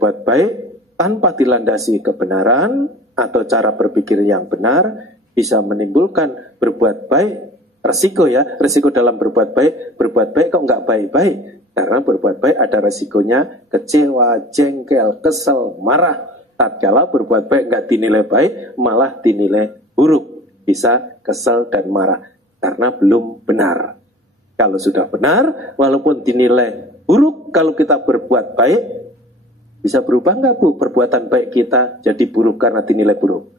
berbuat baik tanpa dilandasi kebenaran atau cara berpikir yang benar bisa menimbulkan berbuat baik, resiko dalam berbuat baik kok nggak baik-baik. Karena berbuat baik ada resikonya kecewa, jengkel, kesel, marah. Tatkala berbuat baik nggak dinilai baik, malah dinilai buruk. Bisa kesel dan marah karena belum benar. Kalau sudah benar, walaupun dinilai buruk, kalau kita berbuat baik, bisa berubah nggak Bu? Perbuatan baik kita jadi buruk karena dinilai buruk.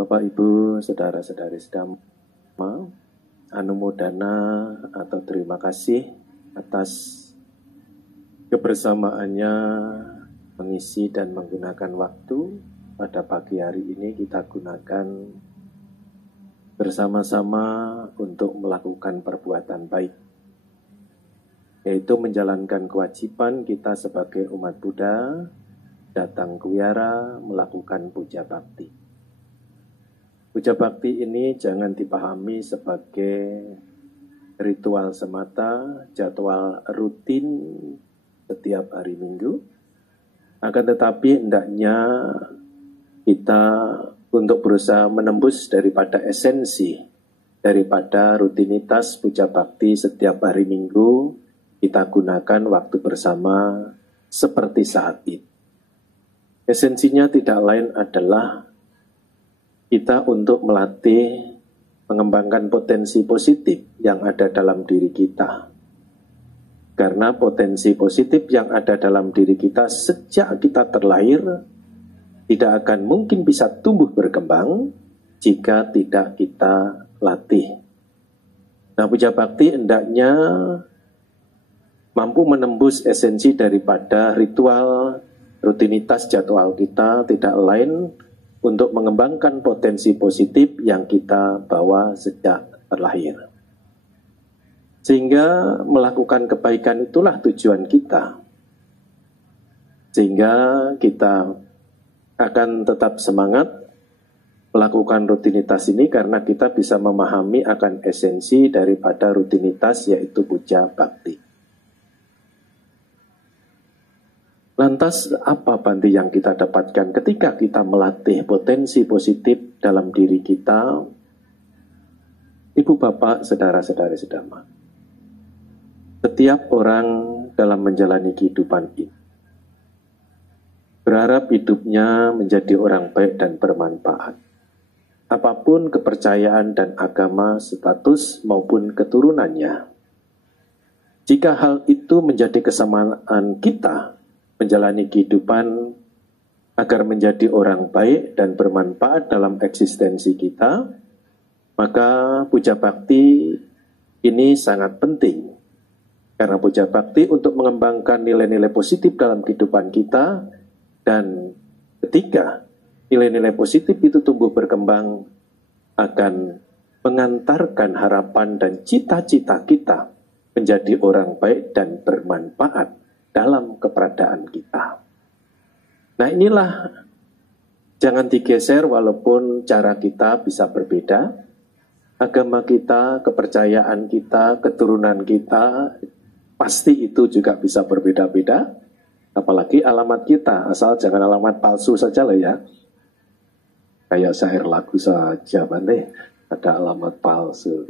Bapak, Ibu, saudara-saudari sedang anumodana atau terima kasih atas kebersamaannya mengisi dan menggunakan waktu pada pagi hari ini. Kita gunakan bersama-sama untuk melakukan perbuatan baik, yaitu menjalankan kewajiban kita sebagai umat Buddha, datang ke wihara, melakukan puja bakti. Puja bakti ini jangan dipahami sebagai ritual semata, jadwal rutin setiap hari Minggu. Akan tetapi hendaknya kita untuk berusaha menembus daripada esensi, daripada rutinitas puja bakti setiap hari Minggu, kita gunakan waktu bersama seperti saat ini. Esensinya tidak lain adalah kita untuk melatih, mengembangkan potensi positif yang ada dalam diri kita. Karena potensi positif yang ada dalam diri kita sejak kita terlahir tidak akan mungkin bisa tumbuh berkembang jika tidak kita latih. Nah, puja bakti hendaknya mampu menembus esensi daripada ritual, rutinitas jadwal kita, tidak lain untuk mengembangkan potensi positif yang kita bawa sejak terlahir. Sehingga melakukan kebaikan itulah tujuan kita. Sehingga kita akan tetap semangat melakukan rutinitas ini karena kita bisa memahami akan esensi daripada rutinitas, yaitu puja bakti. Lantas apa Bante yang kita dapatkan ketika kita melatih potensi positif dalam diri kita? Ibu bapak, saudara-saudari sedama, setiap orang dalam menjalani kehidupan ini berharap hidupnya menjadi orang baik dan bermanfaat. Apapun kepercayaan dan agama, status maupun keturunannya. Jika hal itu menjadi kesamaan kita menjalani kehidupan agar menjadi orang baik dan bermanfaat dalam eksistensi kita, maka puja bakti ini sangat penting. Karena puja bakti untuk mengembangkan nilai-nilai positif dalam kehidupan kita, dan ketika nilai-nilai positif itu tumbuh berkembang, akan mengantarkan harapan dan cita-cita kita menjadi orang baik dan bermanfaat dalam keberadaan kita. Nah, inilah jangan digeser walaupun cara kita bisa berbeda. Agama kita, kepercayaan kita, keturunan kita, pasti itu juga bisa berbeda-beda. Apalagi alamat kita, asal jangan alamat palsu saja lah ya. Kayak syair lagu saja, Bante, ada alamat palsu.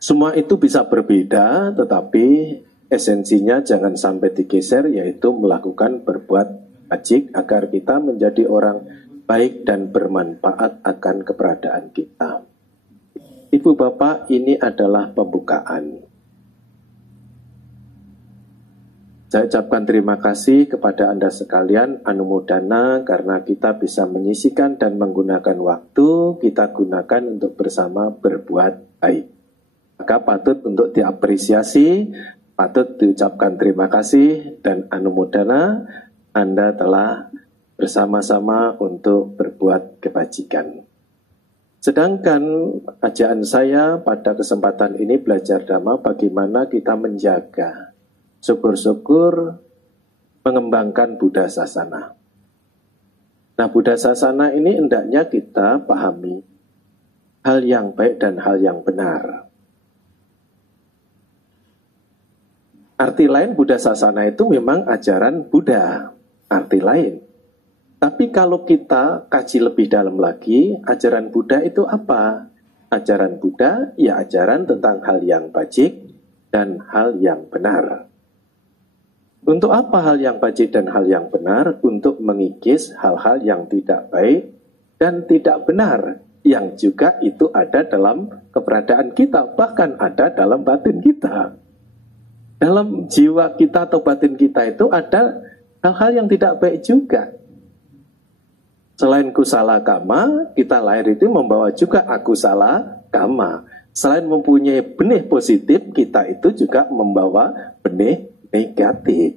Semua itu bisa berbeda, tetapi esensinya jangan sampai digeser, yaitu melakukan berbuat baik agar kita menjadi orang baik dan bermanfaat akan keberadaan kita. Ibu bapak, ini adalah pembukaan. Saya ucapkan terima kasih kepada Anda sekalian, anumodana, karena kita bisa menyisikan dan menggunakan waktu kita gunakan untuk bersama berbuat baik. Maka patut untuk diapresiasi, patut diucapkan terima kasih, dan anumodana, Anda telah bersama-sama untuk berbuat kebajikan. Sedangkan ajaan saya pada kesempatan ini belajar Dhamma bagaimana kita menjaga, syukur-syukur mengembangkan Buddha Sasana. Nah, Buddha Sasana ini hendaknya kita pahami hal yang baik dan hal yang benar. Arti lain Buddha Sasana itu memang ajaran Buddha, arti lain. Tapi kalau kita kaji lebih dalam lagi, ajaran Buddha itu apa? Ajaran Buddha ya ajaran tentang hal yang bajik dan hal yang benar. Untuk apa hal yang bajik dan hal yang benar? Untuk mengikis hal-hal yang tidak baik dan tidak benar, yang juga itu ada dalam keberadaan kita, bahkan ada dalam batin kita. Dalam jiwa kita atau batin kita itu ada hal-hal yang tidak baik juga. Selain kusala kama, kita lahir itu membawa juga akusala kama. Selain mempunyai benih positif, kita itu juga membawa benih negatif.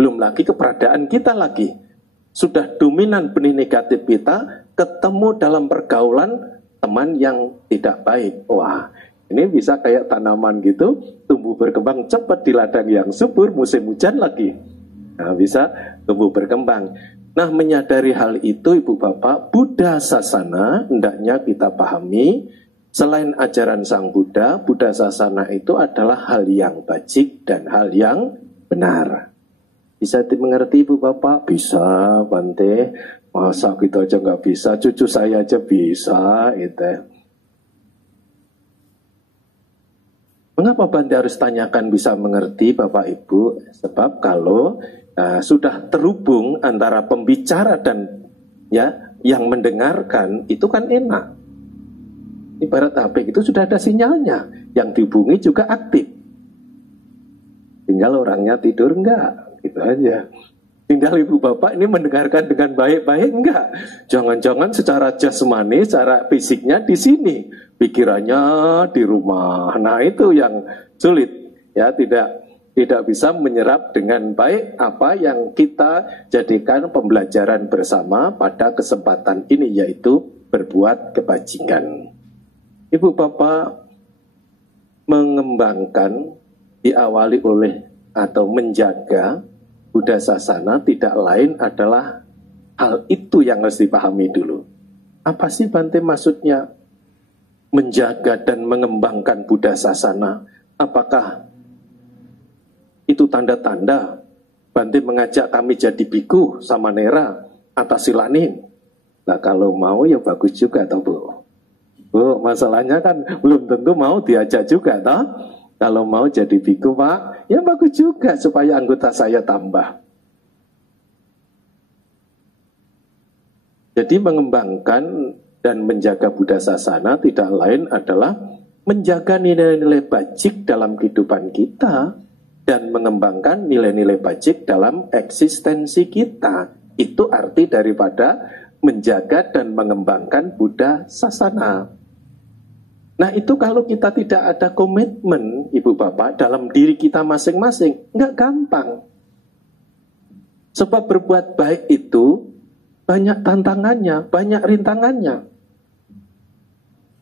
Belum lagi keberadaan kita lagi. Sudah dominan benih negatif kita, ketemu dalam pergaulan teman yang tidak baik. Wah, ini bisa kayak tanaman gitu, tumbuh berkembang cepat di ladang yang subur, musim hujan lagi. Nah, bisa tumbuh berkembang. Nah, menyadari hal itu, Ibu Bapak, Buddha Sasana hendaknya kita pahami. Selain ajaran Sang Buddha, Buddha Sasana itu adalah hal yang bajik dan hal yang benar. Bisa dimengerti Ibu Bapak? Bisa, Bante. Masa kita aja nggak bisa, cucu saya aja bisa, gitu. Mengapa Bante harus tanyakan bisa mengerti Bapak Ibu? Sebab kalau sudah terhubung antara pembicara dan ya yang mendengarkan, itu kan enak. Ibarat HP itu sudah ada sinyalnya, yang dihubungi juga aktif. Tinggal orangnya tidur enggak, gitu aja. Tinggal Ibu Bapak ini mendengarkan dengan baik-baik enggak? Jangan-jangan secara jasmani, secara fisiknya di sini, pikirannya di rumah. Nah, itu yang sulit, ya, tidak bisa menyerap dengan baik apa yang kita jadikan pembelajaran bersama pada kesempatan ini, yaitu berbuat kebajikan. Ibu Bapak, mengembangkan diawali oleh atau menjaga Buddha Sasana tidak lain adalah hal itu yang harus dipahami dulu. Apa sih Bante maksudnya menjaga dan mengembangkan Buddha Sasana? Apakah itu tanda-tanda Bante mengajak kami jadi biku, samanera, atas silanin? Nah, kalau mau ya bagus juga toh Bu. Bu, masalahnya kan belum tentu mau diajak juga toh. Kalau mau jadi biku Pak, ya bagus juga supaya anggota saya tambah. Jadi mengembangkan dan menjaga Buddha Sasana tidak lain adalah menjaga nilai-nilai bajik dalam kehidupan kita dan mengembangkan nilai-nilai bajik dalam eksistensi kita. Itu arti daripada menjaga dan mengembangkan Buddha Sasana. Nah, itu kalau kita tidak ada komitmen, Ibu Bapak, dalam diri kita masing-masing, nggak gampang. Sebab berbuat baik itu banyak tantangannya, banyak rintangannya.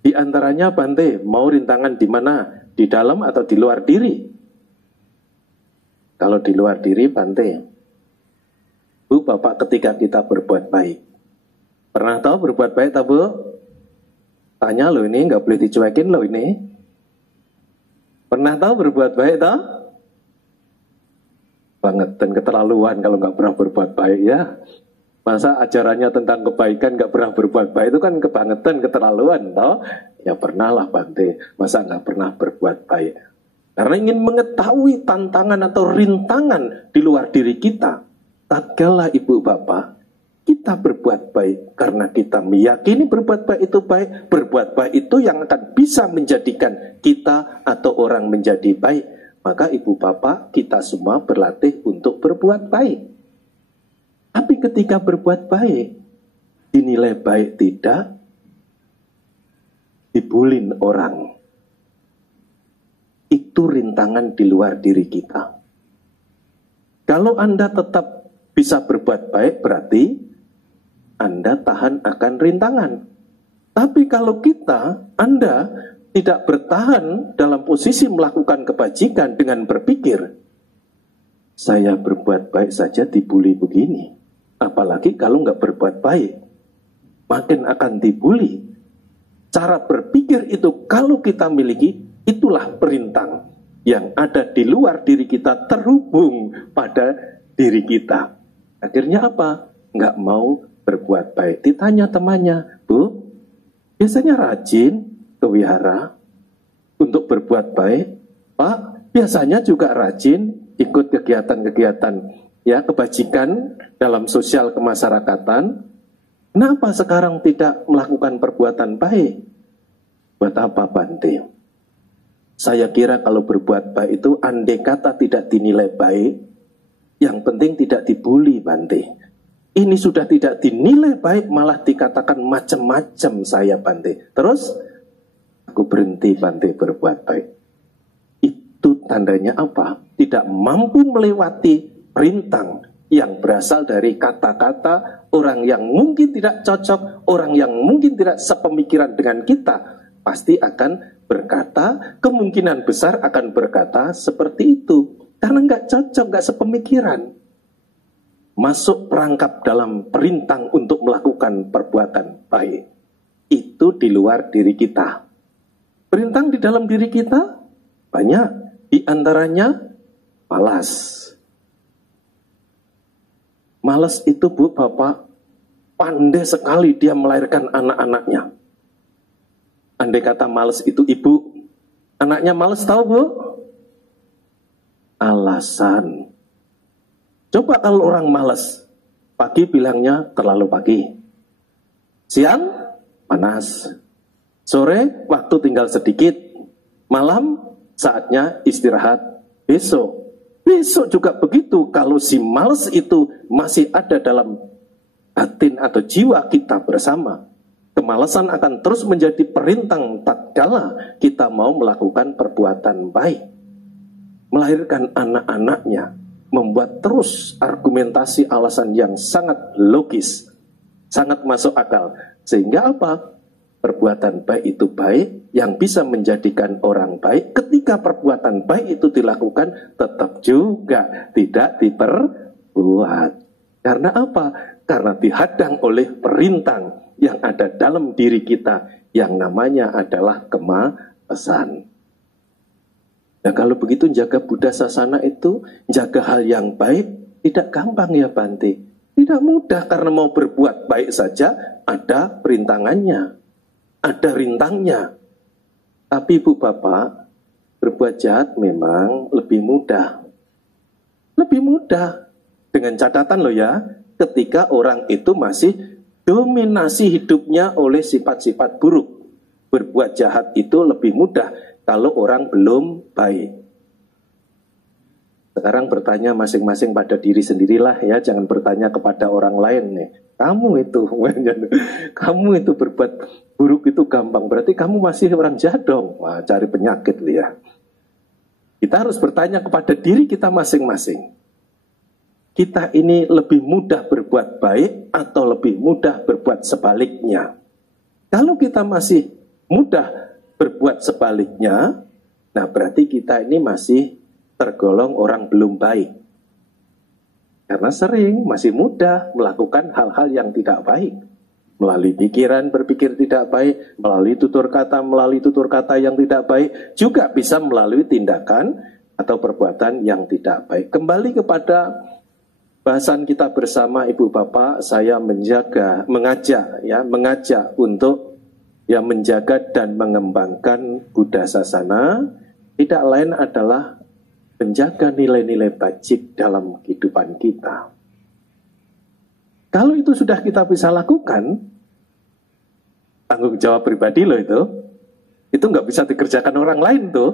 Di antaranya Bante, mau rintangan di mana? Di dalam atau di luar diri? Kalau di luar diri Bante, Bu, Bapak, ketika kita berbuat baik, pernah tahu berbuat baik tak Bu? Tanya lo ini, nggak boleh dicuekin lo ini. Pernah tahu berbuat baik tak? Banget, dan keterlaluan kalau nggak pernah berbuat baik ya. Masa ajarannya tentang kebaikan nggak pernah berbuat baik, itu kan kebangetan, keterlaluan toh? Ya pernah lah Bante, masa nggak pernah berbuat baik? Karena ingin mengetahui tantangan atau rintangan di luar diri kita. Tatkala Ibu Bapak, kita berbuat baik karena kita meyakini berbuat baik itu baik. Berbuat baik itu yang akan bisa menjadikan kita atau orang menjadi baik. Maka Ibu Bapak, kita semua berlatih untuk berbuat baik. Tapi ketika berbuat baik, dinilai baik tidak, dibulin orang. Itu rintangan di luar diri kita. Kalau Anda tetap bisa berbuat baik, berarti Anda tahan akan rintangan. Tapi kalau Anda tidak bertahan dalam posisi melakukan kebajikan dengan berpikir, saya berbuat baik saja dibully begini. Apalagi kalau nggak berbuat baik, makin akan dibully. cara berpikir itu kalau kita miliki, itulah perintang yang ada di luar diri kita terhubung pada diri kita. Akhirnya apa? Nggak mau berbuat baik. Ditanya temannya, Bu, biasanya rajin ke wihara untuk berbuat baik. Pak, biasanya juga rajin ikut kegiatan-kegiatan ya kebajikan dalam sosial kemasyarakatan. Kenapa sekarang tidak melakukan perbuatan baik? Buat apa, Bante? Saya kira kalau berbuat baik itu andai kata tidak dinilai baik, yang penting tidak dibully, Bante. Ini sudah tidak dinilai baik, malah dikatakan macam-macam saya, Bante. Terus aku berhenti, Bante, berbuat baik. Itu tandanya apa? Tidak mampu melewati perintang yang berasal dari kata-kata orang yang mungkin tidak cocok, orang yang mungkin tidak sepemikiran dengan kita, pasti akan berkata, kemungkinan besar akan berkata seperti itu. Karena nggak cocok, nggak sepemikiran. Masuk perangkap dalam perintang untuk melakukan perbuatan baik. Itu di luar diri kita. Perintang di dalam diri kita banyak. Di antaranya malas. Malas itu, Bu, Bapak, pandai sekali dia melahirkan anak-anaknya. Andai kata malas itu ibu, anaknya malas, tahu, Bu? Alasan. Coba kalau orang malas, pagi bilangnya terlalu pagi, siang panas, sore waktu tinggal sedikit, malam saatnya istirahat, besok juga begitu. Kalau si malas itu masih ada dalam batin atau jiwa kita bersama, kemalasan akan terus menjadi perintang tatkala kita mau melakukan perbuatan baik. Melahirkan anak-anaknya, membuat terus argumentasi alasan yang sangat logis, sangat masuk akal. Sehingga apa? Perbuatan baik itu baik, yang bisa menjadikan orang baik. Ketika perbuatan baik itu dilakukan, tetap juga tidak diperbuat. Karena apa? Karena dihadang oleh perintang yang ada dalam diri kita, yang namanya adalah kemalasan. Nah, kalau begitu jaga Buddha Sasana itu, jaga hal yang baik, tidak gampang ya, Bante. Tidak mudah, karena mau berbuat baik saja ada perintangannya, ada rintangnya. Tapi Bu Bapak, berbuat jahat memang lebih mudah. Lebih mudah. Dengan catatan loh ya, ketika orang itu masih dominasi hidupnya oleh sifat-sifat buruk. Berbuat jahat itu lebih mudah kalau orang belum baik. Sekarang bertanya masing-masing pada diri sendirilah ya, jangan bertanya kepada orang lain nih. Kamu itu berbuat buruk itu gampang, berarti kamu masih orang jahat dong. Wah, cari penyakit ya. Kita harus bertanya kepada diri kita masing-masing. Kita ini lebih mudah berbuat baik atau lebih mudah berbuat sebaliknya? Kalau kita masih mudah berbuat sebaliknya, nah berarti kita ini masih tergolong orang belum baik. Karena sering masih mudah melakukan hal-hal yang tidak baik. Melalui pikiran berpikir tidak baik, melalui tutur kata yang tidak baik, juga bisa melalui tindakan atau perbuatan yang tidak baik. Kembali kepada bahasan kita bersama Ibu Bapak, saya mengajak untuk menjaga dan mengembangkan Buddha Sasana, tidak lain adalah menjaga nilai-nilai bajik dalam kehidupan kita. Kalau itu sudah kita bisa lakukan, tanggung jawab pribadi loh itu nggak bisa dikerjakan orang lain tuh.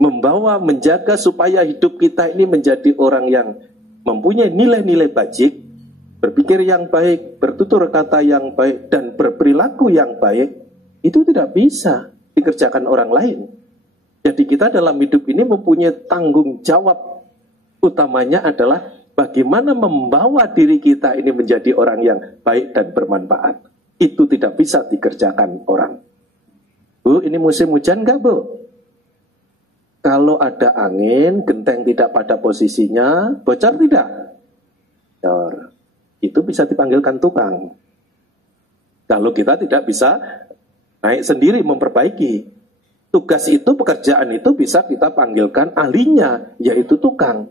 Menjaga supaya hidup kita ini menjadi orang yang mempunyai nilai-nilai bajik, berpikir yang baik, bertutur kata yang baik, dan berperilaku yang baik, itu tidak bisa dikerjakan orang lain. Jadi kita dalam hidup ini mempunyai tanggung jawab utamanya adalah bagaimana membawa diri kita ini menjadi orang yang baik dan bermanfaat. Itu tidak bisa dikerjakan orang. Bu, ini musim hujan nggak, Bu? Kalau ada angin, genteng tidak pada posisinya, bocor tidak? Bocor. Itu bisa dipanggilkan tukang. Kalau kita tidak bisa naik sendiri memperbaiki. Tugas itu, pekerjaan itu bisa kita panggilkan ahlinya, yaitu tukang.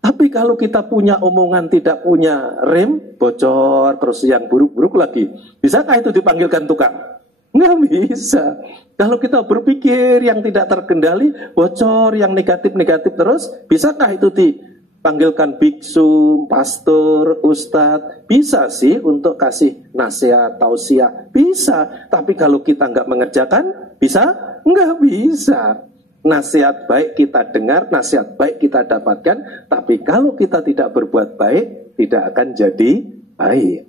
Tapi kalau kita punya omongan tidak punya rem, bocor, terus yang buruk-buruk lagi, bisakah itu dipanggilkan tukang? Nggak bisa. Kalau kita berpikir yang tidak terkendali, bocor, yang negatif-negatif terus, bisakah itu dipanggilkan biksu, pastor, ustadz? Bisa sih untuk kasih nasihat, tausiah, bisa. Tapi kalau kita nggak mengerjakan, bisa? Nggak bisa. Nasihat baik kita dengar, nasihat baik kita dapatkan, tapi kalau kita tidak berbuat baik, tidak akan jadi baik.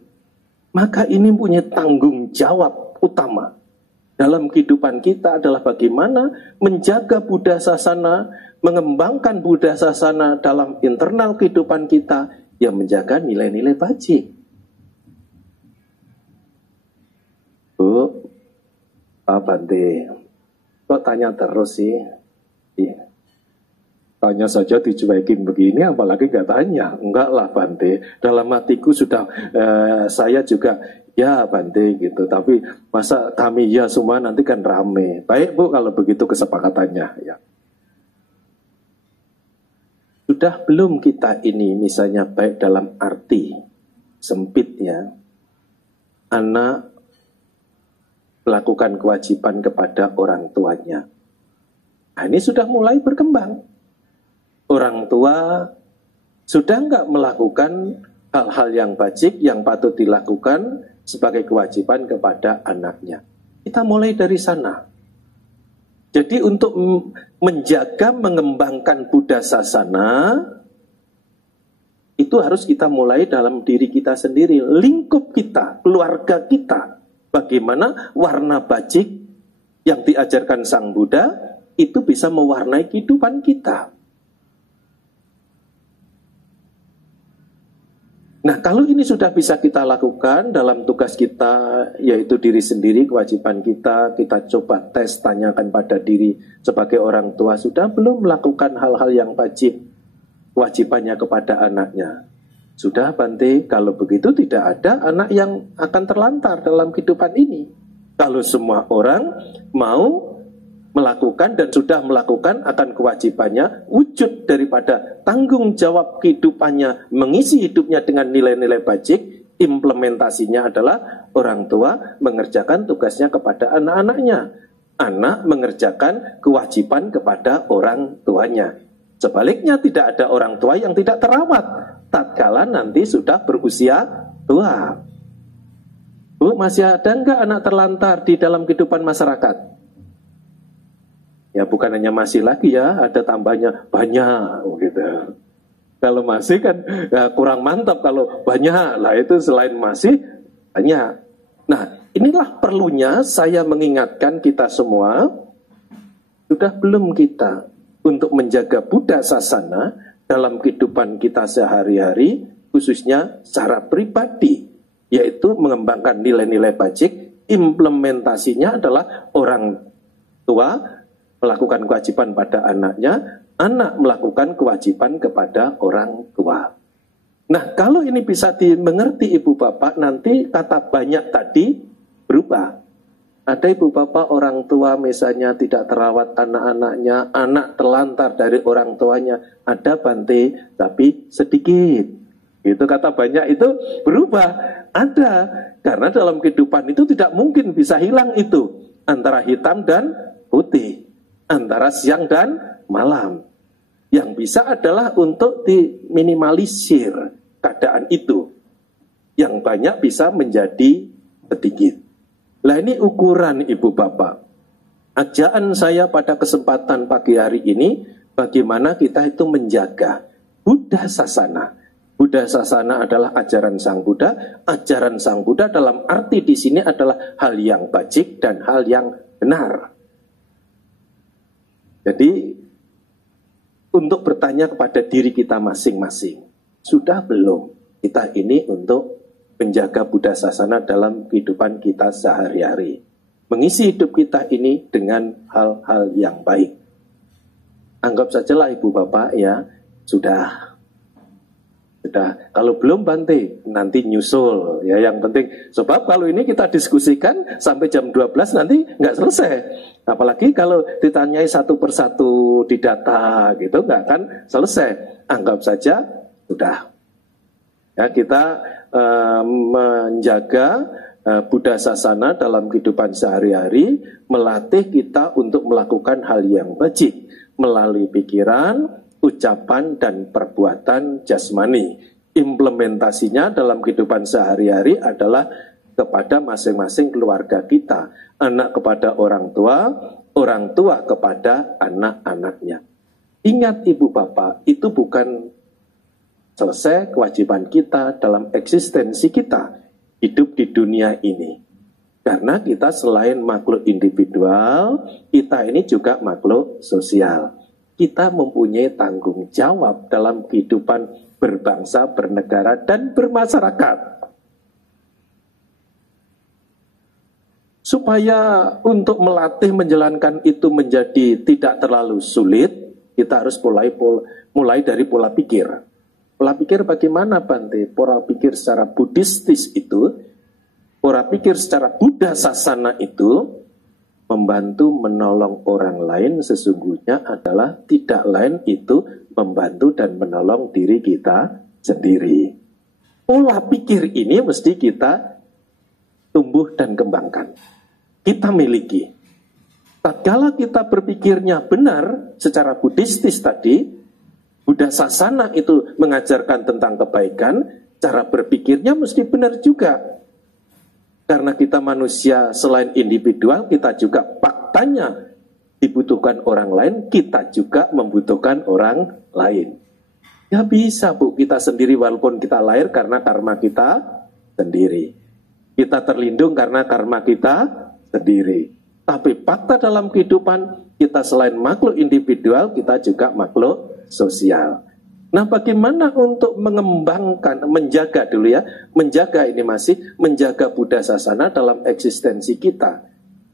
Maka ini punya tanggung jawab utama dalam kehidupan kita adalah bagaimana menjaga Buddha Sasana, mengembangkan Buddha Sasana dalam internal kehidupan kita yang menjaga nilai-nilai bajik. Bu, Pak Bante, kok tanya terus sih? Iya. Tanya saja dicuekin begini, apalagi nggak tanya. Enggak lah Bante, dalam hatiku sudah saya juga ya Bante gitu. Tapi masa kami ya semua nanti kan rame. Baik Bu kalau begitu kesepakatannya ya. Sudah belum kita ini misalnya baik dalam arti sempitnya, anak melakukan kewajiban kepada orang tuanya. Nah, ini sudah mulai berkembang. Orang tua sudah nggak melakukan hal-hal yang bajik yang patut dilakukan sebagai kewajiban kepada anaknya. Kita mulai dari sana. Jadi untuk menjaga, mengembangkan Buddha Sasana, itu harus kita mulai dalam diri kita sendiri, lingkup kita, keluarga kita. Bagaimana warna bajik yang diajarkan Sang Buddha itu bisa mewarnai kehidupan kita. Nah, kalau ini sudah bisa kita lakukan dalam tugas kita, yaitu diri sendiri, kewajiban kita coba tes, tanyakan pada diri sebagai orang tua, sudah belum melakukan hal-hal yang wajib, kewajibannya kepada anaknya. Sudah Bante, kalau begitu tidak ada anak yang akan terlantar dalam kehidupan ini. Kalau semua orang mau melakukan dan sudah melakukan akan kewajibannya, wujud daripada tanggung jawab kehidupannya, mengisi hidupnya dengan nilai-nilai bajik, implementasinya adalah orang tua mengerjakan tugasnya kepada anak-anaknya, anak mengerjakan kewajiban kepada orang tuanya. Sebaliknya tidak ada orang tua yang tidak terawat tatkala nanti sudah berusia tua. Bu, masih ada enggak anak terlantar di dalam kehidupan masyarakat? Ya bukan hanya masih lagi ya, ada tambahnya banyak gitu. Kalau masih kan ya, kurang mantap, kalau banyak lah itu selain masih banyak. Nah, inilah perlunya saya mengingatkan kita semua, sudah belum kita untuk menjaga Buddha Sasana dalam kehidupan kita sehari-hari, khususnya secara pribadi, yaitu mengembangkan nilai-nilai bajik, implementasinya adalah orang tua melakukan kewajiban pada anaknya, anak melakukan kewajiban kepada orang tua. Nah, kalau ini bisa dimengerti ibu bapak, nanti kata banyak tadi berubah. Ada ibu bapak orang tua misalnya tidak terawat anak-anaknya, anak terlantar dari orang tuanya, ada Bante, tapi sedikit. Itu kata banyak itu berubah. Ada, karena dalam kehidupan itu tidak mungkin bisa hilang itu, antara hitam dan putih, antara siang dan malam. Yang bisa adalah untuk diminimalisir keadaan itu. Yang banyak bisa menjadi sedikit. Lah ini ukuran ibu bapak. Ajaan saya pada kesempatan pagi hari ini, bagaimana kita itu menjaga Buddha Sasana. Buddha Sasana adalah ajaran Sang Buddha. Ajaran Sang Buddha dalam arti di sini adalah hal yang bajik dan hal yang benar. Jadi, untuk bertanya kepada diri kita masing-masing, sudah belum kita ini untuk menjaga Buddha Sasana dalam kehidupan kita sehari-hari? Mengisi hidup kita ini dengan hal-hal yang baik. Anggap sajalah ibu bapak ya, sudah. Sudah, kalau belum Bante, nanti nyusul. Ya, yang penting, sebab kalau ini kita diskusikan sampai jam 12 nanti nggak selesai. Apalagi kalau ditanyai satu persatu di data gitu, nggak akan selesai. Anggap saja sudah. Ya, kita menjaga Buddha Sasana dalam kehidupan sehari-hari, melatih kita untuk melakukan hal yang wajib melalui pikiran, ucapan, dan perbuatan jasmani. Implementasinya dalam kehidupan sehari-hari adalah kepada masing-masing keluarga kita. Anak kepada orang tua kepada anak-anaknya. Ingat ibu bapak, itu bukan selesai kewajiban kita dalam eksistensi kita hidup di dunia ini. Karena kita selain makhluk individual, kita ini juga makhluk sosial. Kita mempunyai tanggung jawab dalam kehidupan berbangsa, bernegara, dan bermasyarakat. Supaya untuk melatih menjalankan itu menjadi tidak terlalu sulit, kita harus mulai dari pola pikir. Pola pikir bagaimana Bante? Pola pikir secara Buddhistis itu, pola pikir secara Buddha Sasana itu, membantu menolong orang lain sesungguhnya adalah tidak lain itu membantu dan menolong diri kita sendiri. Pola pikir ini mesti kita tumbuh dan kembangkan. Kita miliki. Tatkala kita berpikirnya benar secara Buddhistis tadi, Buddha Sasana itu mengajarkan tentang kebaikan, cara berpikirnya mesti benar juga. Karena kita manusia selain individual, kita juga faktanya dibutuhkan orang lain, kita juga membutuhkan orang lain. Ya bisa Bu, kita sendiri walaupun kita lahir karena karma kita sendiri. Kita terlindung karena karma kita sendiri. Tapi fakta dalam kehidupan, kita selain makhluk individual, kita juga makhluk sosial. Nah, bagaimana untuk mengembangkan, menjaga dulu ya, menjaga ini masih, menjaga Buddha Sasana dalam eksistensi kita.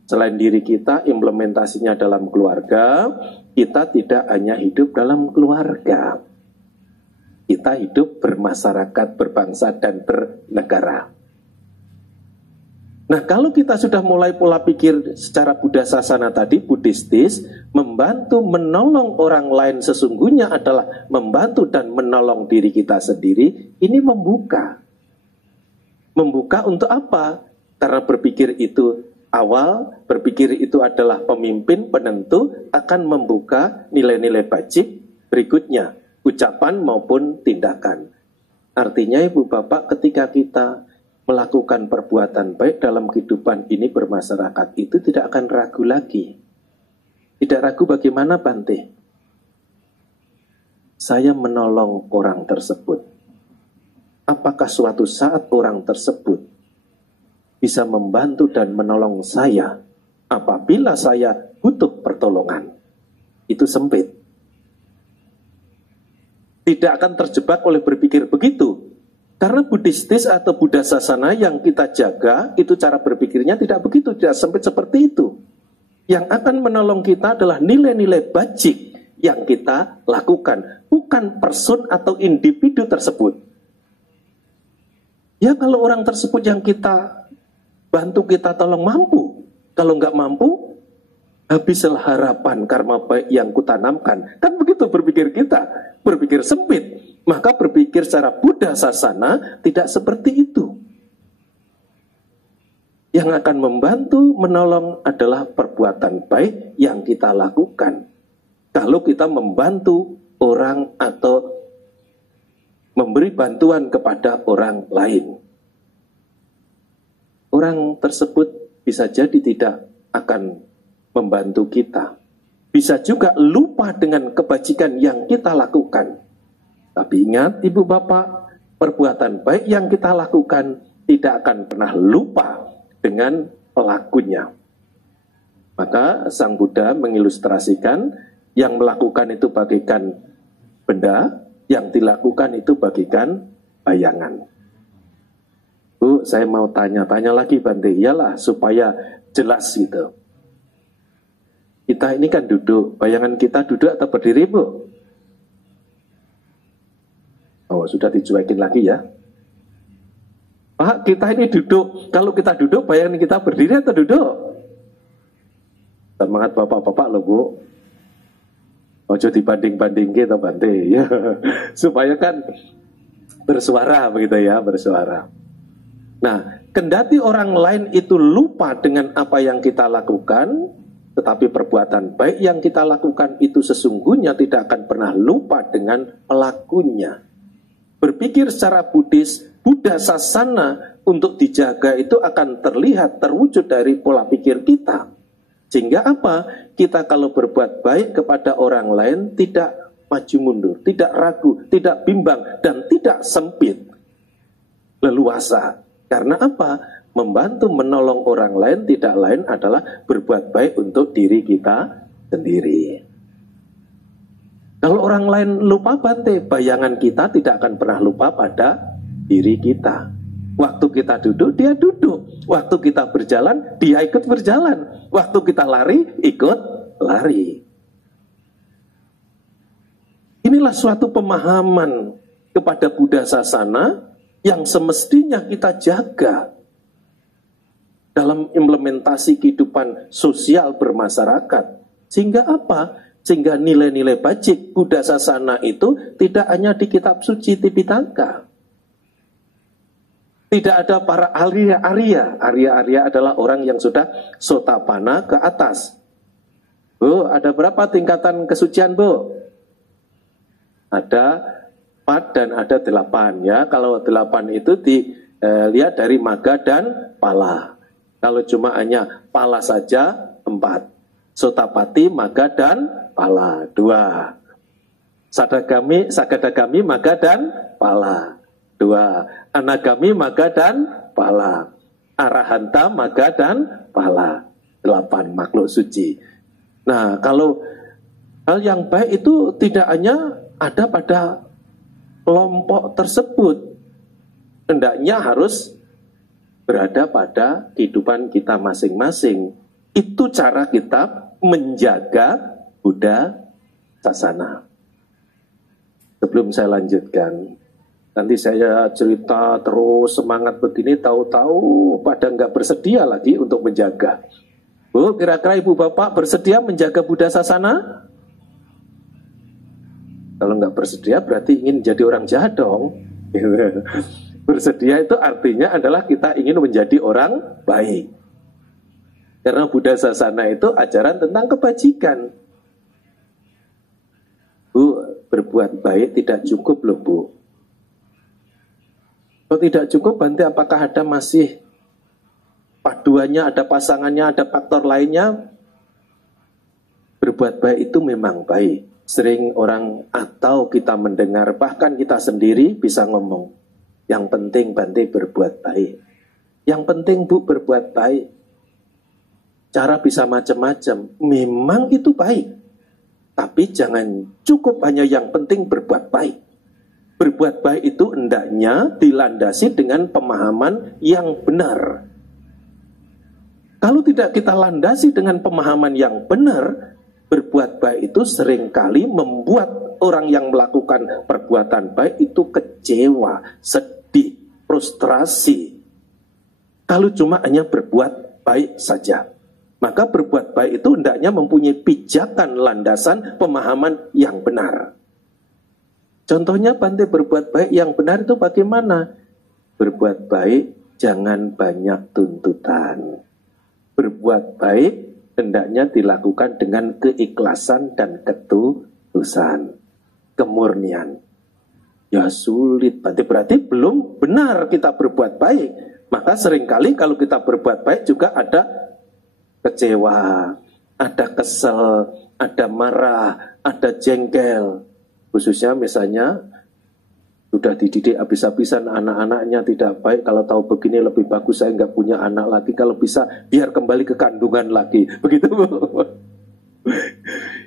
Selain diri kita, implementasinya dalam keluarga, kita tidak hanya hidup dalam keluarga. Kita hidup bermasyarakat, berbangsa, dan bernegara. Nah, kalau kita sudah mulai pola pikir secara Buddha Sasana tadi, Buddhistis, membantu menolong orang lain sesungguhnya adalah membantu dan menolong diri kita sendiri, ini membuka. Membuka untuk apa? Karena berpikir itu awal, berpikir itu adalah pemimpin, penentu, akan membuka nilai-nilai wajib berikutnya, ucapan maupun tindakan. Artinya Ibu Bapak, ketika kita melakukan perbuatan baik dalam kehidupan ini bermasyarakat, itu tidak akan ragu lagi. Tidak ragu bagaimana Bante? Saya menolong orang tersebut. Apakah suatu saat orang tersebut bisa membantu dan menolong saya apabila saya butuh pertolongan? Itu sempit. Tidak akan terjebak oleh berpikir begitu. Karena Buddhistis atau Buddha Sasana yang kita jaga, itu cara berpikirnya tidak begitu, tidak sempit seperti itu. Yang akan menolong kita adalah nilai-nilai bajik yang kita lakukan, bukan person atau individu tersebut. Ya kalau orang tersebut yang kita bantu, kita tolong mampu. Kalau nggak mampu, habislah harapan karma baik yang kutanamkan. Kan begitu berpikir kita, berpikir sempit. Maka berpikir secara Buddha Sasana tidak seperti itu. Yang akan membantu, menolong adalah perbuatan baik yang kita lakukan. Kalau kita membantu orang atau memberi bantuan kepada orang lain, orang tersebut bisa jadi tidak akan membantu kita. Bisa juga lupa dengan kebajikan yang kita lakukan. Tapi ingat Ibu Bapak, perbuatan baik yang kita lakukan tidak akan pernah lupa dengan pelakunya. Maka Sang Buddha mengilustrasikan yang melakukan itu bagaikan benda, yang dilakukan itu bagaikan bayangan. Bu, saya mau tanya-tanya lagi Bante. Iyalah, supaya jelas gitu. Kita ini kan duduk, bayangan kita duduk atau berdiri Bu? Oh, sudah dicuekin lagi ya. Pak, kita ini duduk. Kalau kita duduk, bayangin kita berdiri atau duduk? Semangat bapak-bapak loh, Bu. Ojo dibanding-banding kita bante ya. Supaya kan bersuara begitu ya, bersuara. Nah, kendati orang lain itu lupa dengan apa yang kita lakukan, tetapi perbuatan baik yang kita lakukan itu sesungguhnya tidak akan pernah lupa dengan pelakunya. Berpikir secara Buddhis, Buddha sasana untuk dijaga itu akan terlihat, terwujud dari pola pikir kita. Sehingga apa? Kita kalau berbuat baik kepada orang lain tidak maju mundur, tidak ragu, tidak bimbang, dan tidak sempit, leluasa. Karena apa? Membantu menolong orang lain tidak lain adalah berbuat baik untuk diri kita sendiri. Kalau orang lain lupa bante, bayangan kita tidak akan pernah lupa pada diri kita. Waktu kita duduk, dia duduk. Waktu kita berjalan, dia ikut berjalan. Waktu kita lari, ikut lari. Inilah suatu pemahaman kepada Buddha Sasana yang semestinya kita jaga dalam implementasi kehidupan sosial bermasyarakat. Sehingga apa? Sehingga nilai-nilai bajik Buddha Sasana itu tidak hanya di kitab suci Tipitaka. Tidak ada para Arya-Arya. Arya-Arya adalah orang yang sudah Sotapanna ke atas. Bu, ada berapa tingkatan kesucian, Bu? Ada 4 dan ada 8 ya. Kalau 8 itu dilihat dari maga dan pala. Kalau cuma hanya pala saja 4. Sotapati, maga dan pala 2. Sakadagami, maga dan pala 2. Anagami, maga dan pala. Arahanta, maga dan pala 8 makhluk suci. Nah, kalau hal yang baik itu tidak hanya ada pada kelompok tersebut, hendaknya harus berada pada kehidupan kita masing-masing. Itu cara kita menjaga Buddha Sasana. Sebelum saya lanjutkan, nanti saya cerita terus semangat begini, tahu-tahu pada nggak bersedia lagi untuk menjaga. Bu, kira-kira ibu bapak bersedia menjaga Buddha Sasana? Kalau nggak bersedia berarti ingin jadi orang jahat dong. Bersedia itu artinya adalah kita ingin menjadi orang baik. Karena Buddha Sasana itu ajaran tentang kebajikan. Bu, berbuat baik tidak cukup loh, Bu. Kalau tidak cukup, nanti apakah ada masih paduannya, ada pasangannya, ada faktor lainnya? Berbuat baik itu memang baik. Sering orang atau kita mendengar, bahkan kita sendiri bisa ngomong, yang penting Bante berbuat baik. Yang penting Bu berbuat baik. Cara bisa macam-macam. Memang itu baik. Tapi jangan cukup hanya yang penting berbuat baik. Berbuat baik itu hendaknya dilandasi dengan pemahaman yang benar. Kalau tidak kita landasi dengan pemahaman yang benar, berbuat baik itu seringkali membuat orang yang melakukan perbuatan baik itu kecewa, sedih, frustrasi. Kalau cuma hanya berbuat baik saja, maka berbuat baik itu hendaknya mempunyai pijakan landasan pemahaman yang benar. Contohnya Bante berbuat baik yang benar itu bagaimana? Berbuat baik jangan banyak tuntutan. Berbuat baik hendaknya dilakukan dengan keikhlasan dan ketulusan, kemurnian. Ya sulit, berarti belum benar kita berbuat baik. Maka seringkali kalau kita berbuat baik juga ada kecewa, ada kesel, ada marah, ada jengkel. Khususnya misalnya sudah dididik habis-habisan anak-anaknya tidak baik, kalau tahu begini lebih bagus saya nggak punya anak lagi, kalau bisa biar kembali ke kandungan lagi, begitu Bu.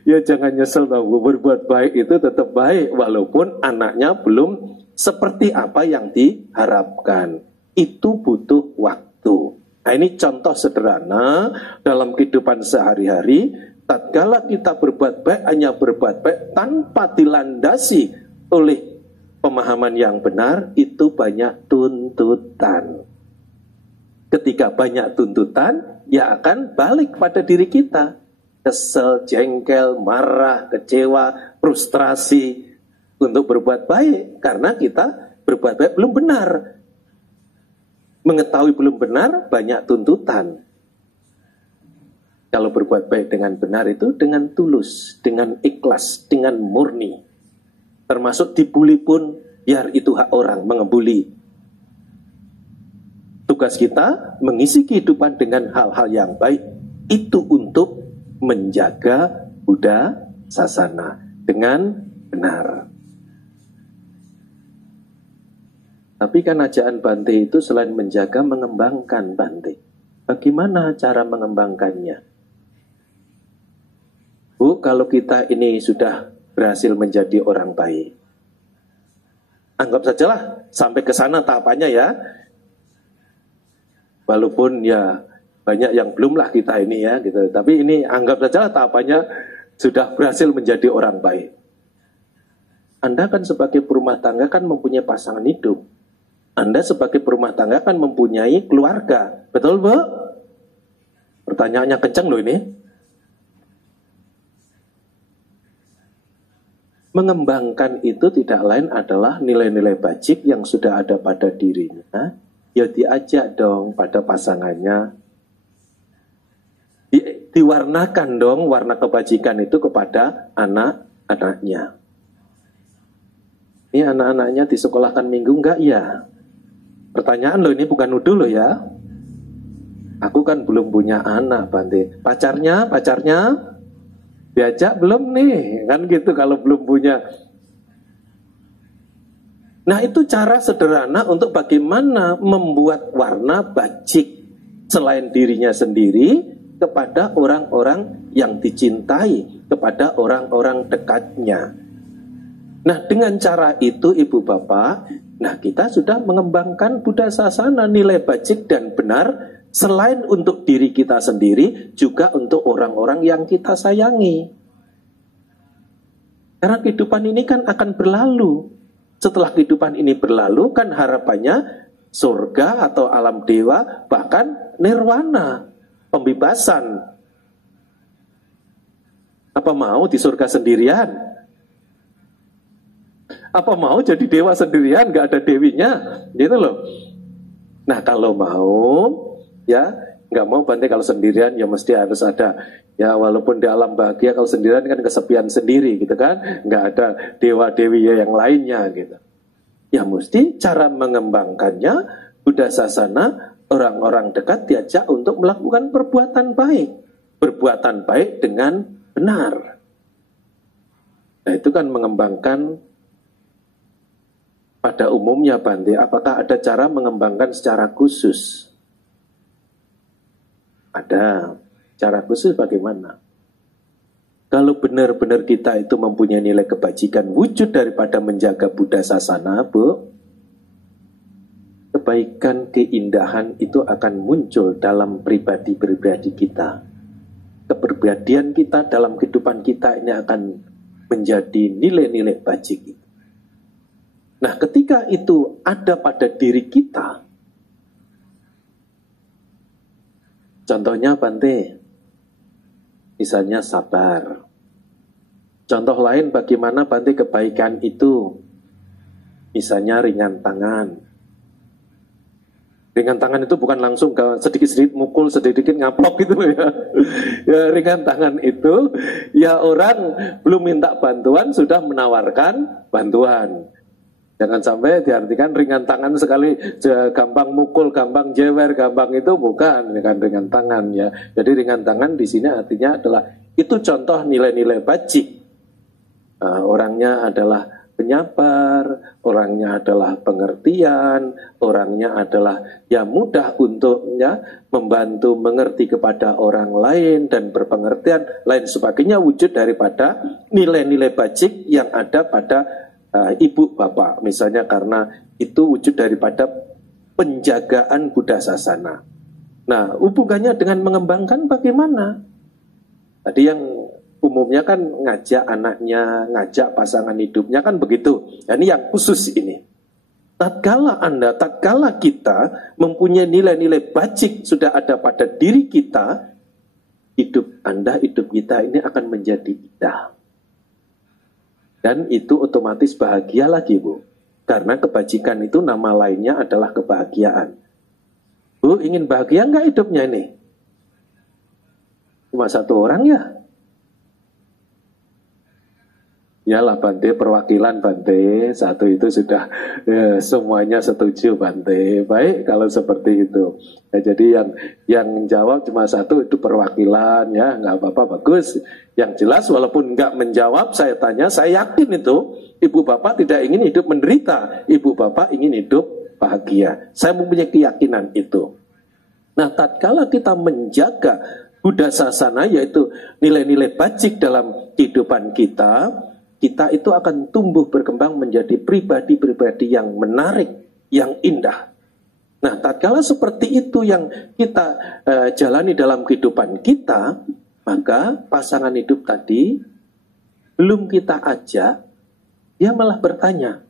Ya jangan nyesel Bu, berbuat baik itu tetap baik walaupun anaknya belum seperti apa yang diharapkan. Itu butuh waktu. Nah ini contoh sederhana dalam kehidupan sehari-hari. Tatkala kita berbuat baik, hanya berbuat baik tanpa dilandasi oleh pemahaman yang benar itu banyak tuntutan. Ketika banyak tuntutan, ya akan balik pada diri kita. Kesel, jengkel, marah, kecewa, frustrasi untuk berbuat baik. Karena kita berbuat baik belum benar. Mengetahui belum benar, banyak tuntutan. Kalau berbuat baik dengan benar itu dengan tulus, dengan ikhlas, dengan murni. Termasuk dibully pun, biar itu hak orang mengebuli. Tugas kita mengisi kehidupan dengan hal-hal yang baik. Itu untuk menjaga Buddha Sasana dengan benar. Tapi kan ajaan Bante itu selain menjaga, mengembangkan Bante. Bagaimana cara mengembangkannya? Bu, kalau kita ini sudah berhasil menjadi orang baik, anggap sajalah sampai ke sana tahapannya ya. Walaupun ya banyak yang belum lah kita ini ya gitu. Tapi ini anggap saja tahapannya sudah berhasil menjadi orang baik. Anda kan sebagai perumah tangga kan mempunyai pasangan hidup. Anda sebagai perumah tangga kan mempunyai keluarga. Betul, Bu? Pertanyaannya kencang loh ini. Mengembangkan itu tidak lain adalah nilai-nilai bajik yang sudah ada pada dirinya. Ya diajak dong pada pasangannya. Diwarnakan dong warna kebajikan itu kepada anak-anaknya. Ini anak-anaknya disekolahkan minggu enggak ya? Pertanyaan loh, ini bukan nuduh loh ya. Aku kan belum punya anak, Bante. Pacarnya diajak belum nih? Kan gitu kalau belum punya. Nah itu cara sederhana untuk bagaimana membuat warna bajik selain dirinya sendiri kepada orang-orang yang dicintai, kepada orang-orang dekatnya. Nah dengan cara itu Ibu Bapak, nah kita sudah mengembangkan Buddha Sasana, nilai bajik dan benar selain untuk diri kita sendiri, juga untuk orang-orang yang kita sayangi. Karena kehidupan ini kan akan berlalu. Setelah kehidupan ini berlalu kan harapannya surga atau alam dewa, bahkan nirwana, pembebasan. Apa mau di surga sendirian? Apa mau jadi dewa sendirian, gak ada dewinya? Gitu loh. Nah kalau mau, ya nggak mau Bante kalau sendirian ya mesti harus ada. Ya walaupun di alam bahagia kalau sendirian kan kesepian sendiri gitu kan, nggak ada dewa-dewi yang lainnya gitu. Ya mesti cara mengembangkannya Buddha Sasana, orang-orang dekat diajak untuk melakukan perbuatan baik. Perbuatan baik dengan benar. Nah itu kan mengembangkan pada umumnya Bante. Apakah ada cara mengembangkan secara khusus? Ada. Cara khusus bagaimana? Kalau benar-benar kita itu mempunyai nilai kebajikan, wujud daripada menjaga Buddha Sasana, Bu, kebaikan, keindahan itu akan muncul dalam pribadi-pribadi kita. Kepribadian kita dalam kehidupan kita ini akan menjadi nilai-nilai bajik. Nah, ketika itu ada pada diri kita, contohnya Bante, misalnya sabar. Contoh lain bagaimana Bante kebaikan itu, misalnya ringan tangan. Ringan tangan itu bukan langsung sedikit-sedikit mukul, sedikit-sedikit ngaplok gitu ya. Ya ringan tangan itu, ya orang belum minta bantuan sudah menawarkan bantuan. Jangan sampai diartikan ringan tangan sekali, gampang mukul, gampang jewer, gampang itu bukan ringan tangan ya. Jadi ringan tangan di sini artinya adalah itu contoh nilai-nilai bajik. Orangnya adalah penyabar, orangnya adalah pengertian, orangnya adalah ya mudah untuk ya membantu mengerti kepada orang lain dan berpengertian lain sebagainya, wujud daripada nilai-nilai bajik yang ada pada ibu bapak misalnya, karena itu wujud daripada penjagaan Buddha Sasana. Nah hubungannya dengan mengembangkan bagaimana? Tadi yang umumnya kan ngajak anaknya, ngajak pasangan hidupnya kan begitu. Nah, ini yang khusus ini. Tatkala kita mempunyai nilai-nilai bajik sudah ada pada diri kita, hidup Anda, hidup kita ini akan menjadi indah. Dan itu otomatis bahagia lagi, Bu. Karena kebajikan itu nama lainnya adalah kebahagiaan. Bu, ingin bahagia nggak hidupnya ini? Cuma satu orang ya? Yalah Bante, perwakilan Bante, satu itu sudah semuanya setuju Bante. Baik kalau seperti itu. Ya, jadi yang jawab cuma satu itu perwakilan ya, nggak apa-apa, bagus. Yang jelas walaupun nggak menjawab, saya tanya, saya yakin itu ibu bapak tidak ingin hidup menderita, ibu bapak ingin hidup bahagia. Saya mempunyai keyakinan itu. Nah, tatkala kita menjaga Buddha Sasana, yaitu nilai-nilai bajik dalam kehidupan kita, kita itu akan tumbuh berkembang menjadi pribadi-pribadi yang menarik, yang indah. Nah, tatkala seperti itu yang kita jalani dalam kehidupan kita, maka pasangan hidup tadi belum kita ajak, dia malah bertanya,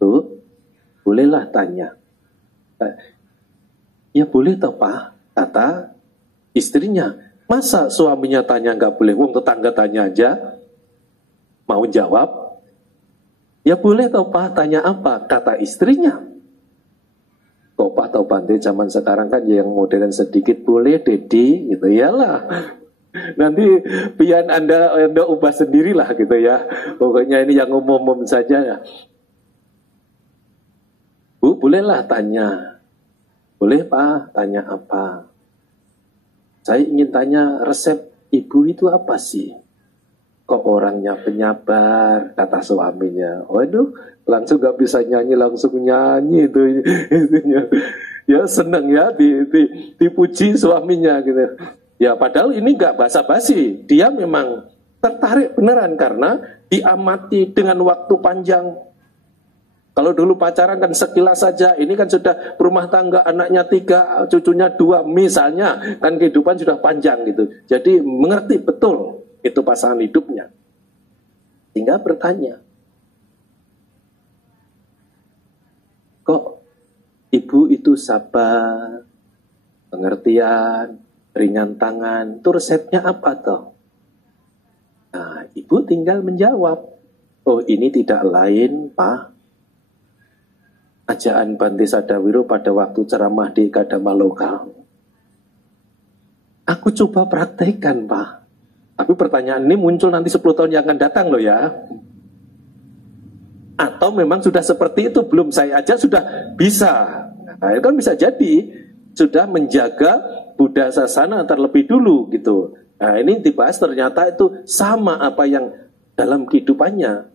"Tuh, bolehlah tanya." "Ya boleh toh Pak," kata istrinya. "Masa suaminya tanya nggak boleh? Wong tetangga tanya aja." Mau jawab? "Ya boleh toh Pak, tanya apa?" kata istrinya. Kok Pak tahu Bante zaman sekarang kan yang modern sedikit, "Boleh Dedi," gitu. Iyalah. Nanti pian Anda ubah sendirilah gitu ya. Pokoknya ini yang umum-umum saja ya. "Bu, bolehlah tanya." "Boleh Pak, tanya apa?" "Saya ingin tanya resep ibu itu apa sih?" "Kok orangnya penyabar," kata suaminya. Waduh, langsung gak bisa nyanyi, langsung nyanyi itu istrinya. Ya seneng ya dipuji suaminya gitu. Ya padahal ini gak basa-basi. Dia memang tertarik beneran karena diamati dengan waktu panjang. Kalau dulu pacaran kan sekilas saja, ini kan sudah berumah tangga, anaknya 3, cucunya 2 misalnya, kan kehidupan sudah panjang gitu. Jadi mengerti betul itu pasangan hidupnya. Sehingga bertanya, "Kok ibu itu sabar, pengertian, ringan tangan, itu resepnya apa toh?" Nah, ibu tinggal menjawab, "Oh, ini tidak lain Pak, ajaan Bante Sadawiro pada waktu ceramah di Kadama Lokal. Aku coba praktekkan Pak. Tapi pertanyaan ini muncul nanti 10 tahun yang akan datang loh ya. Atau memang sudah seperti itu, belum saya aja sudah bisa." Nah, itu kan bisa jadi sudah menjaga Buddha Sasana terlebih dulu gitu. Nah, ini dibahas ternyata itu sama apa yang dalam kehidupannya.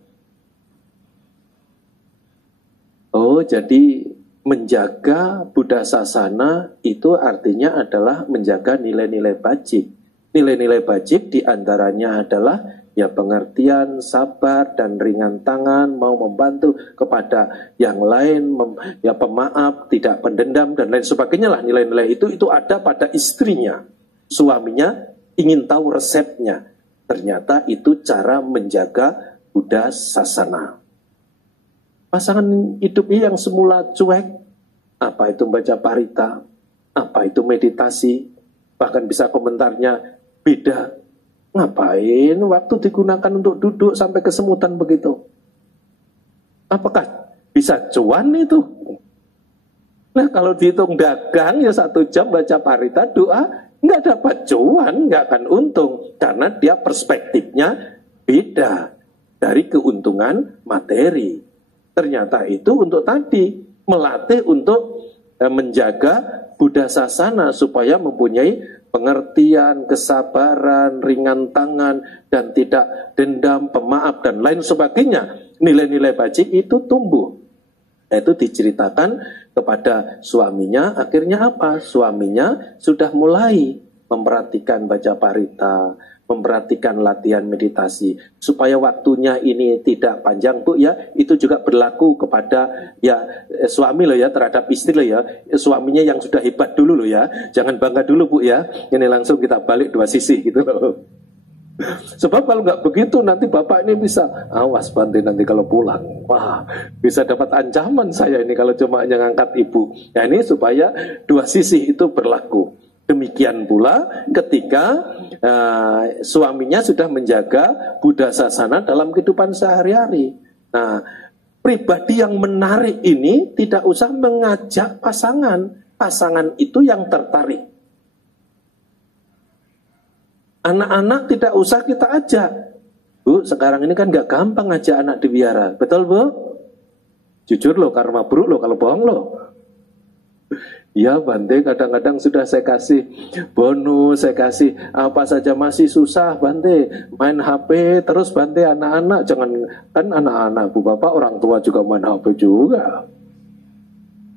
Oh, jadi menjaga Buddha Sasana itu artinya adalah menjaga nilai-nilai bajik. Nilai-nilai bajik diantaranya adalah ya pengertian, sabar, dan ringan tangan, mau membantu kepada yang lain, ya pemaaf, tidak pendendam, dan lain sebagainya lah. Nilai-nilai itu ada pada istrinya. Suaminya ingin tahu resepnya. Ternyata itu cara menjaga Buddha Sasana. Pasangan hidupnya yang semula cuek, apa itu baca parita, apa itu meditasi, bahkan bisa komentarnya beda. Ngapain waktu digunakan untuk duduk sampai kesemutan begitu? Apakah bisa cuan itu? Nah, kalau dihitung dagang ya 1 jam baca parita doa, nggak dapat cuan, nggak akan untung. Karena dia perspektifnya beda dari keuntungan materi. Ternyata itu untuk tadi, melatih untuk menjaga Buddha Sasana supaya mempunyai pengertian, kesabaran, ringan tangan, dan tidak dendam, pemaaf, dan lain sebagainya. Nilai-nilai bajik itu tumbuh. Itu diceritakan kepada suaminya, akhirnya apa? Suaminya sudah mulai memperhatikan baca parita, memperhatikan latihan meditasi, supaya waktunya ini tidak panjang Bu ya. Itu juga berlaku kepada ya suami loh ya, terhadap istri loh ya. Suaminya yang sudah hebat dulu loh ya, jangan bangga dulu Bu ya. Ini langsung kita balik 2 sisi gitu loh. Sebab kalau nggak begitu nanti bapak ini bisa, awas Bante nanti kalau pulang, wah bisa dapat ancaman saya ini kalau cuma hanya ngangkat ibu. Nah ini supaya dua sisi itu berlaku. Demikian pula ketika suaminya sudah menjaga Buddha Sasana dalam kehidupan sehari-hari. Nah, pribadi yang menarik ini tidak usah mengajak pasangan. Pasangan itu yang tertarik. Anak-anak tidak usah kita ajak. Bu, sekarang ini kan gak gampang ngajak anak di wihara. Betul, Bu? Jujur loh, karma buruk loh kalau bohong loh. Ya Bante, kadang-kadang sudah saya kasih bonus, saya kasih apa saja masih susah Bante. Main HP terus Bante, anak-anak. Jangan, kan anak-anak Bu Bapak orang tua juga main HP juga.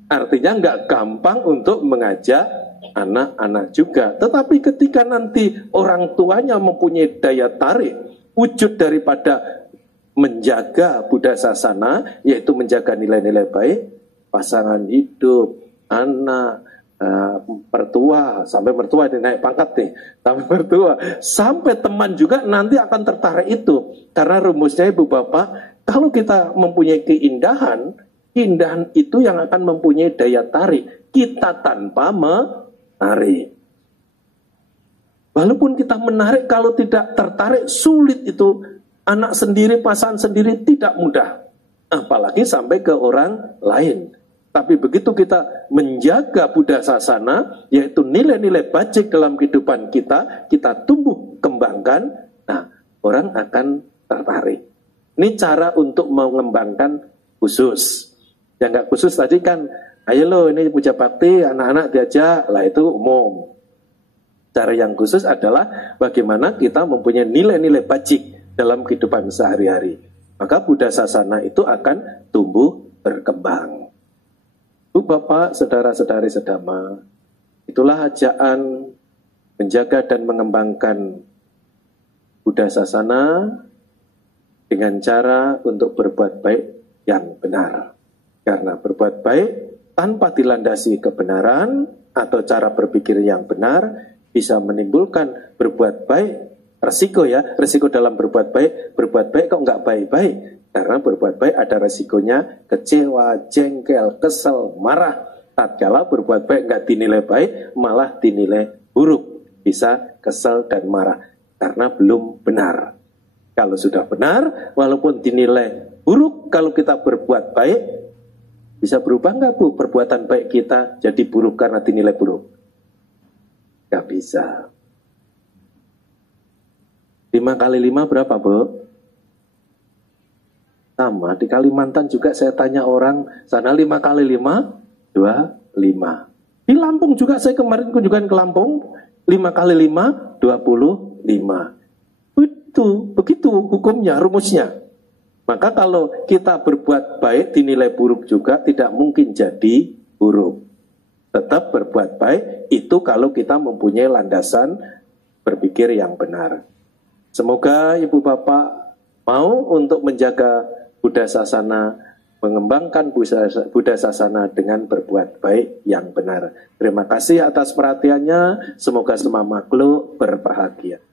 Artinya nggak gampang untuk mengajak anak-anak juga. Tetapi ketika nanti orang tuanya mempunyai daya tarik, wujud daripada menjaga Buddha Sasana, yaitu menjaga nilai-nilai baik, pasangan hidup, anak, mertua, sampai mertua ini naik pangkat nih, sampai mertua, sampai teman juga nanti akan tertarik itu. Karena rumusnya Ibu Bapak, kalau kita mempunyai keindahan, keindahan itu yang akan mempunyai daya tarik kita tanpa menarik. Walaupun kita menarik, kalau tidak tertarik sulit itu. Anak sendiri, pasangan sendiri tidak mudah, apalagi sampai ke orang lain. Tapi begitu kita menjaga Buddha Sasana, yaitu nilai-nilai bajik dalam kehidupan kita, kita tumbuh kembangkan, nah orang akan tertarik. Ini cara untuk mengembangkan khusus. Yang nggak khusus tadi kan, ayo lo ini puja bakti, anak-anak diajak, lah itu umum. Cara yang khusus adalah bagaimana kita mempunyai nilai-nilai bajik dalam kehidupan sehari-hari. Maka Buddha Sasana itu akan tumbuh berkembang. Bu Bapak, saudara-saudari sedama, itulah ajaan menjaga dan mengembangkan Buddha Sasana dengan cara untuk berbuat baik yang benar. Karena berbuat baik tanpa dilandasi kebenaran atau cara berpikir yang benar bisa menimbulkan berbuat baik, resiko dalam berbuat baik kok nggak baik-baik. Karena berbuat baik ada resikonya kecewa, jengkel, kesel, marah. Tatkala berbuat baik nggak dinilai baik, malah dinilai buruk. Bisa kesel dan marah karena belum benar. Kalau sudah benar, walaupun dinilai buruk, kalau kita berbuat baik, bisa berubah nggak Bu perbuatan baik kita jadi buruk karena dinilai buruk? Nggak bisa. 5 kali 5 berapa Bu? Sama, di Kalimantan juga saya tanya orang, sana 5 kali 5, 25. Di Lampung juga saya kemarin kunjungan ke Lampung, 5 kali 5, 25. Begitu hukumnya, rumusnya. Maka kalau kita berbuat baik dinilai buruk juga tidak mungkin jadi buruk. Tetap berbuat baik itu kalau kita mempunyai landasan berpikir yang benar. Semoga Ibu Bapak mau untuk menjaga Buddha Sasana, mengembangkan Buddha Sasana dengan berbuat baik yang benar. Terima kasih atas perhatiannya. Semoga semua makhluk berbahagia.